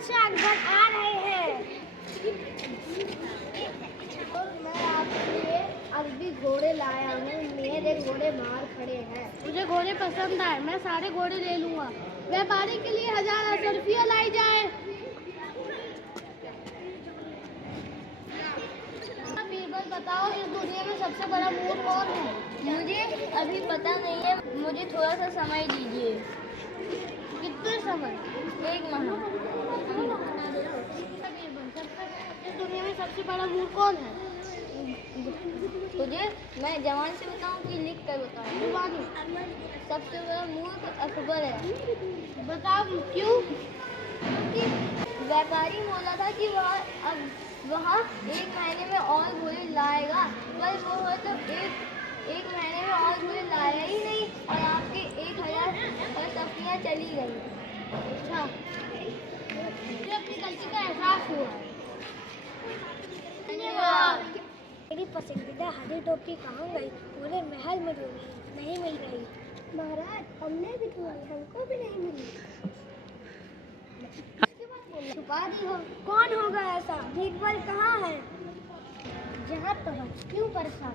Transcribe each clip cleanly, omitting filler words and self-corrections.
अच्छा अकबर आ रहे हैं। और मैं आपके लिए अरबी घोड़े लाया हूँ। मेरे घोड़े बाहर खड़े हैं। मुझे घोड़े पसंद आए, मैं सारे घोड़े ले लूँगा। व्यापारी के लिए 1000 अशर्फियाँ लाई जाए। बीरबल बताओ, इस दुनिया में सबसे बड़ा मोर कौन है? मुझे अभी पता नहीं है, मुझे थोड़ा सा समय दीजिए। कितने समय? 1 माह। इस दुनिया में सबसे बड़ा मोर कौन है? मुझे मैं जवान से बताऊं कि लिख कर बताऊं? जुबानी। सबसे बड़ा मूर्ख अकबर है। बताओ क्यों? क्योंकि व्यापारी बोला था कि वहाँ 1 महीने में और घोड़े लाएगा, पर वो तो एक महीने में और घोड़े लाया ही नहीं और आपके 1000 अशर्फियाँ चली गई। अच्छा, मुझे अपनी गलती का एहसास हुआ। धन्यवाद। मेरी पसंदीदा हरी टोपी कहाँ गई? पूरे महल में ढूंढी, नहीं मिल रही। महाराज, हमने भी ढूंढी, हमको भी नहीं मिली। छुपा दी हो। कौन होगा ऐसा? बीरबल कहाँ है? जहाँ तो है, क्यों परेशान?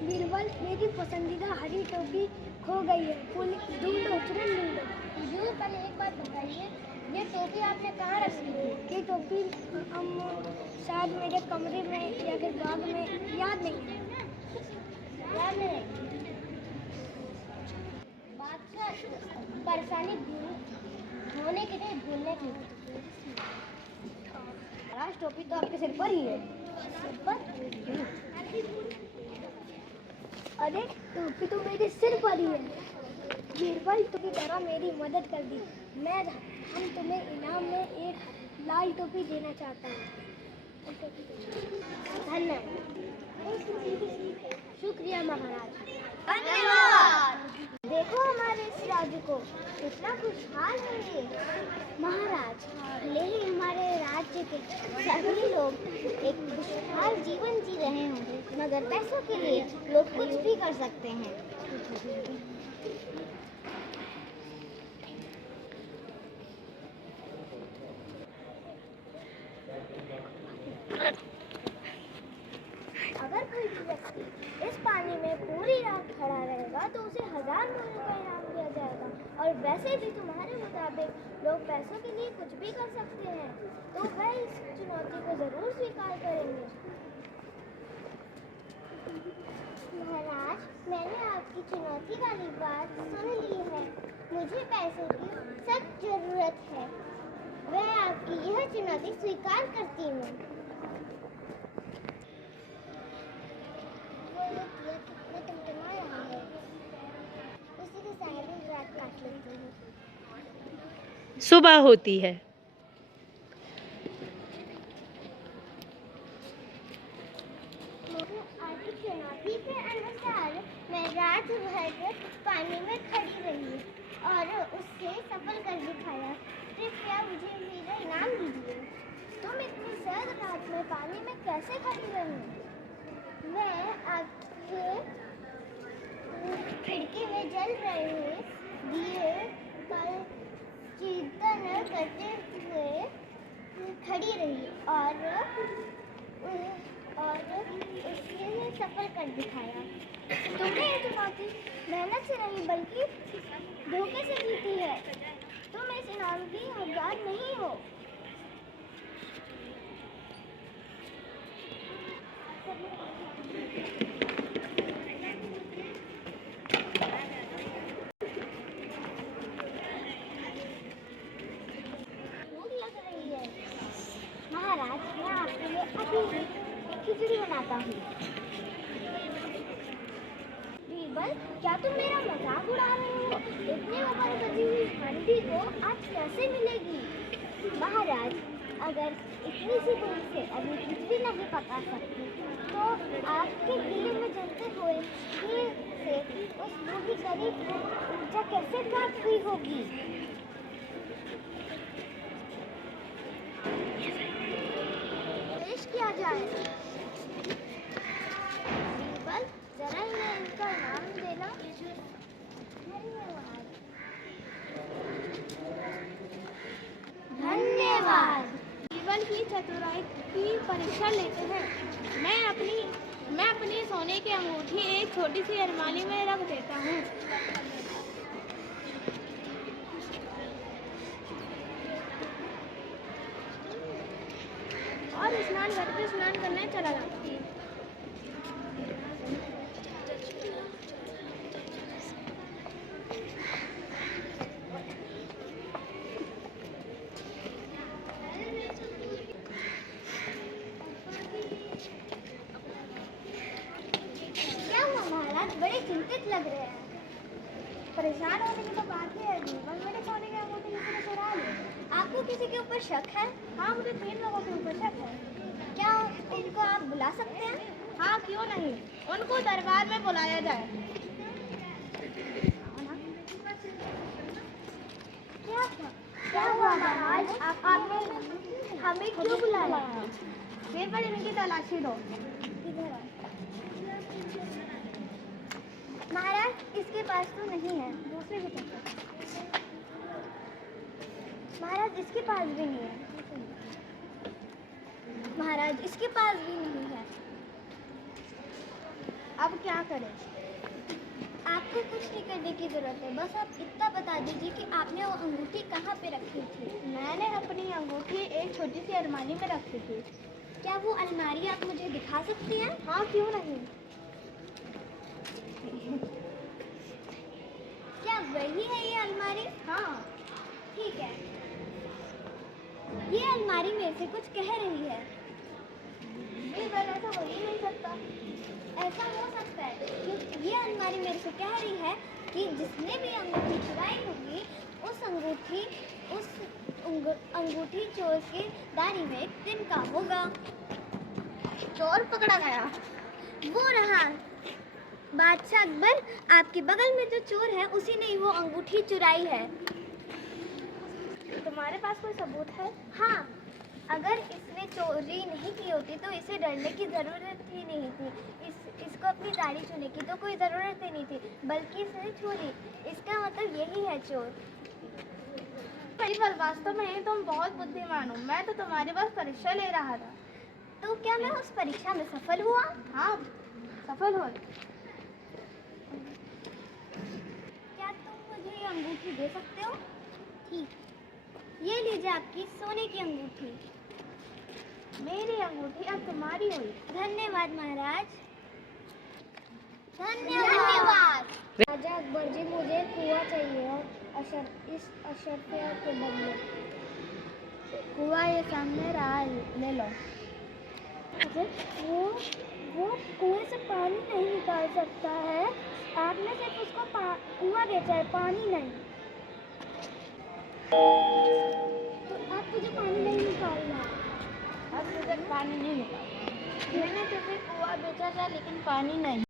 बीरबल, मेरी पसंदीदा हरी टोपी खो गई है। पुलिस ढूंढो, तुरंत ढूंढो। हुजूर, पहले एक बात बताइए, ये टोपी आपने कहाँ रखी थी? ये टोपी हम शायद मेरे कमरे में या फिर बाग में, याद नहीं है। याद नहीं। बादशाह, परेशानी होने की नहीं, भूलने की। राज, टोपी तो आपके सिर पर ही है। सिर पर? अरे, टोपी तो मेरे सिर पर ही है। बीरबल, तुम्हें तरह मेरी मदद कर दी। हम तुम्हें इनाम में एक लाल टोपी देना चाहता हूँ। धन्यवाद। शुक्रिया महाराज। धन्यवाद। देखो हमारे इस राज्य को, कितना खुशहाल है ये। महाराज, भले ही हमारे राज्य के सभी लोग एक खुशहाल जीवन जी रहे होंगे, मगर पैसों के लिए लोग कुछ भी कर सकते हैं। अगर कोई व्यक्ति इस पानी में पूरी रात खड़ा रहेगा तो उसे 1000 मोहरों का इनाम दिया जाएगा। और वैसे भी तुम्हारे मुताबिक लोग पैसों के लिए कुछ भी कर सकते हैं, तो वह इस चुनौती को जरूर स्वीकार करेंगे। महाराज, मैंने आपकी चुनौती वाली बात सुन ली है। मुझे पैसों की सख्त जरूरत है। मैं आपकी यह चुनौती स्वीकार करती हूँ। सुबह होती है। आपकी चुनौती के अनुसार मैं रात भर पानी में खड़ी रही और उससे सफल कर दिखाया। कृपया मुझे मेरा इनाम दीजिए। तुम इतनी सर्द रात में पानी में कैसे खड़ी रही? मैं आपके खिड़की में जल रहे दिए पर कीर्तन करते हुए खड़ी रही और उसने सफल कर दिखाया। तुमने ये चुनौती मेहनत से नहीं बल्कि धोखे से जीती है। तुम इस इनाम की हकदार नहीं हो। महाराज, मैं आपके लिए अभी खिचड़ी बनाता हूँ। बीरबल, क्या तुम मेरा मजाक उड़ा रहे हो? इतने ऊपर बची हुई हंडी को आज कैसे मिलेगी? महाराज, अगर इतनी सी दूर से अभी खिचड़ी नहीं पका सकती, तो आपके दिल में जलते हुए घी से उस बूढ़ी गरीब को ऊर्जा कैसे प्राप्त हुई होगी? पेश किया जाए। बीरबल, जरा इन्हें इनका नाम देना। धन्यवाद। धन्यवाद। बीरबल की चतुराई की परीक्षा लेते हैं। मैं अपनी सोने की अंगूठी एक छोटी सी अलमारी में रख देता हूँ। और स्नान करने चला जाता हूँ। क्या हुआ महाराज, बड़े चिंतित लग रहे हैं। परेशान होने की तो बात ही है। बीरबल मेरे सोने की अंगूठी किसी ने चुरा ली। आपको किसी के ऊपर शक है? हाँ, मुझे 3 लोगों के ऊपर शक है। क्या इनको आप बुला सकते हैं? हाँ, क्यों नहीं, उनको दरबार में बुलाया जाए। क्या हुआ महाराज, आपने हमें क्यों बुलाया? बीरबल, इनकी तलाशी दो। इधर आओ। महाराज, इसके पास तो नहीं है। दूसरे की तरफ। महाराज, इसके पास भी नहीं है। महाराज, इसके पास भी नहीं है। अब क्या करें? आपको कुछ नहीं करने की जरूरत है, बस आप इतना बता दीजिए कि आपने वो अंगूठी कहाँ पे रखी थी। मैंने अपनी अंगूठी एक छोटी सी अलमारी में रखी थी। क्या वो अलमारी आप मुझे दिखा सकती हैं? हाँ, क्यों नहीं। क्या वही है ये अलमारी? हाँ, ठीक है। ये अलमारी में से कुछ कह रही है। बीरबल, ऐसा हो ही नहीं सकता। ऐसा हो सकता है क्योंकि ये अलमारी मेरे से कह रही है कि जिसने भी अंगूठी चुराई होगी उस अंगूठी चोर की दाढ़ी में तिनका होगा। चोर पकड़ा गया। वो रहा बादशाह अकबर, आपके बगल में जो चोर है उसी ने ही वो अंगूठी चुराई है। तुम्हारे पास कोई सबूत है? हाँ, अगर इसने चोरी नहीं की होती तो इसे डरने की ज़रूरत ही नहीं थी। इसको अपनी दाढ़ी छूने की तो कोई ज़रूरत ही नहीं थी, बल्कि इसने छू ली। इसका मतलब यही है चोर। बीरबल, वास्तव में तुम बहुत बुद्धिमान हो। मैं तो तुम्हारे पास परीक्षा ले रहा था। तो क्या मैं उस परीक्षा में सफल हुआ? हाँ, सफल हो। क्या तुम मुझे ये अंगूठी दे सकते हो? ठीक, ये लीजिए आपकी सोने की अंगूठी। मेरी अंगूठी अब तुम्हारी हुई। धन्यवाद महाराज, धन्यवाद। राजा अकबर जी, मुझे कुआं चाहिए और इस अशरफिया के बदले। कुआं ये सामने रहा, ले लो। वो कुएं से पानी नहीं निकाल सकता है। आपने सिर्फ उसको कुआं बेचा है, पानी नहीं। तो आप तुझे पानी नहीं निकालना। अब तुझे पानी नहीं निकाल। मैंने तुम्हें कुआं बेचा था, लेकिन पानी नहीं।